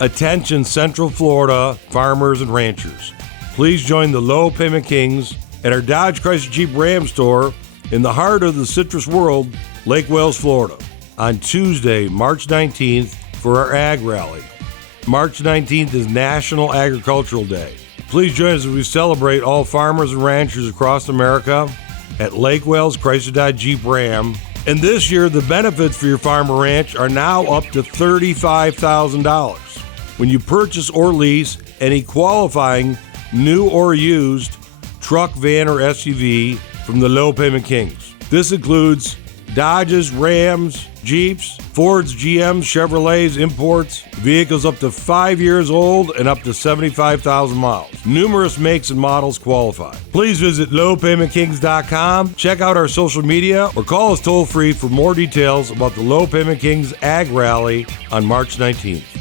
Attention Central Florida farmers and ranchers. Please join the Low Payment Kings at our Dodge Chrysler Jeep Ram store in the heart of the citrus world, Lake Wales, Florida, on Tuesday, March 19th for our Ag Rally. March 19th is National Agricultural Day. Please join us as we celebrate all farmers and ranchers across America at Lake Wales Chrysler Dodge Jeep Ram. And this year, the benefits for your farm or ranch are now up to $35,000 when you purchase or lease any qualifying new or used truck, van, or SUV from the Low Payment Kings. This includes Dodges, Rams, Jeeps, Fords, GMs, Chevrolets, imports, vehicles up to 5 years old and up to 75,000 miles. Numerous makes and models qualify. Please visit lowpaymentkings.com, check out our social media, or call us toll-free for more details about the Low Payment Kings Ag Rally on March 19th.